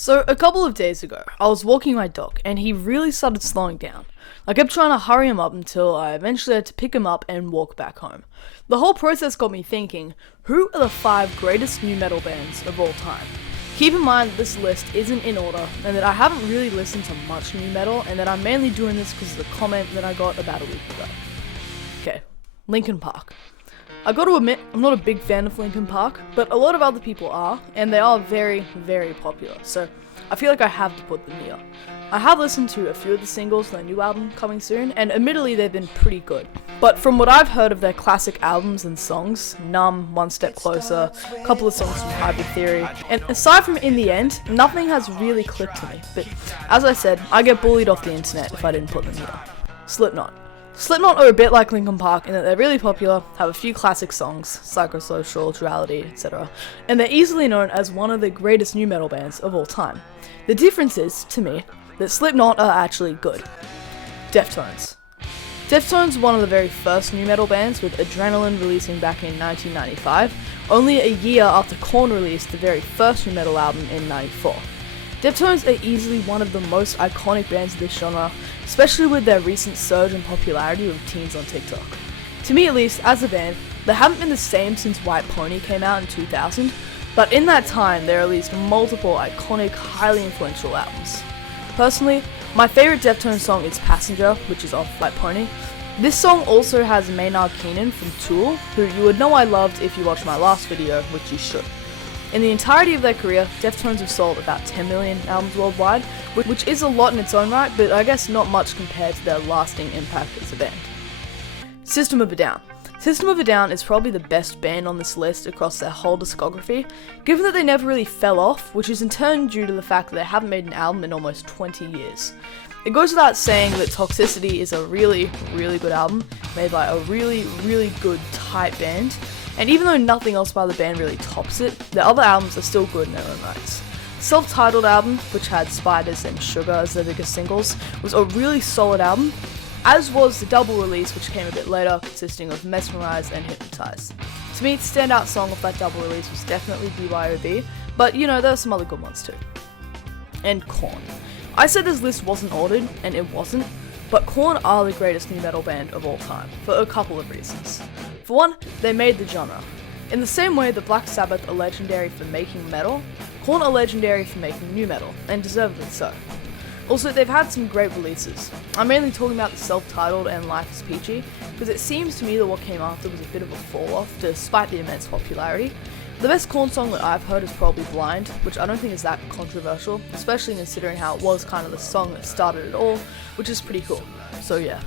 So a couple of days ago, I was walking my dog and he really started slowing down. I kept trying to hurry him up until I eventually had to pick him up and walk back home. The whole process got me thinking, who are the 5 greatest nu metal bands of all time? Keep in mind that this list isn't in order and that I haven't really listened to much nu metal and that I'm mainly doing this because of the comment that I got about a week ago. Okay, Linkin Park. I got to admit, I'm not a big fan of Linkin Park, but a lot of other people are, and they are very, very popular, so I feel like I have to put them here. I have listened to a few of the singles from their new album coming soon, and admittedly they've been pretty good. But from what I've heard of their classic albums and songs, Numb, One Step Closer, a couple of songs from Hybrid Theory, and aside from In the End, nothing has really clicked to me. But as I said, I get bullied off the internet if I didn't put them here. Slipknot. Slipknot are a bit like Linkin Park in that they're really popular, have a few classic songs, Psychosocial, Duality, etc., and they're easily known as one of the greatest nu metal bands of all time. The difference is, to me, that Slipknot are actually good. Deftones. Deftones were one of the very first nu metal bands, with Adrenaline releasing back in 1995, only a year after Korn released the very first nu metal album in 94. Deftones are easily one of the most iconic bands of this genre, especially with their recent surge in popularity with teens on TikTok. To me at least, as a band, they haven't been the same since White Pony came out in 2000, but in that time they released multiple iconic, highly influential albums. Personally, my favourite Deftones song is Passenger, which is off White Pony. This song also has Maynard Keenan from Tool, who you would know I loved if you watched my last video, which you should. In the entirety of their career, Deftones have sold about 10 million albums worldwide, which is a lot in its own right, but I guess not much compared to their lasting impact as a band. System of a Down. System of a Down is probably the best band on this list across their whole discography, given that they never really fell off, which is in turn due to the fact that they haven't made an album in almost 20 years. It goes without saying that Toxicity is a really, really good album, made by a really, really good, tight band, and even though nothing else by the band really tops it, their other albums are still good in their own rights. The self-titled album, which had Spiders and Sugar as their biggest singles, was a really solid album, as was the double release, which came a bit later, consisting of Mesmerize and Hypnotize. To me, the standout song of that double release was definitely BYOB, but you know, there are some other good ones too. And Korn. I said this list wasn't ordered, and it wasn't, but Korn are the greatest nu metal band of all time, for a couple of reasons. For one, they made the genre. In the same way that Black Sabbath are legendary for making metal, Korn are legendary for making nu metal, and deservedly so. Also, they've had some great releases. I'm mainly talking about the self-titled and Life is Peachy, because it seems to me that what came after was a bit of a fall-off, despite the immense popularity. The best Korn song that I've heard is probably Blind, which I don't think is that controversial, especially considering how it was kind of the song that started it all, which is pretty cool. So yeah.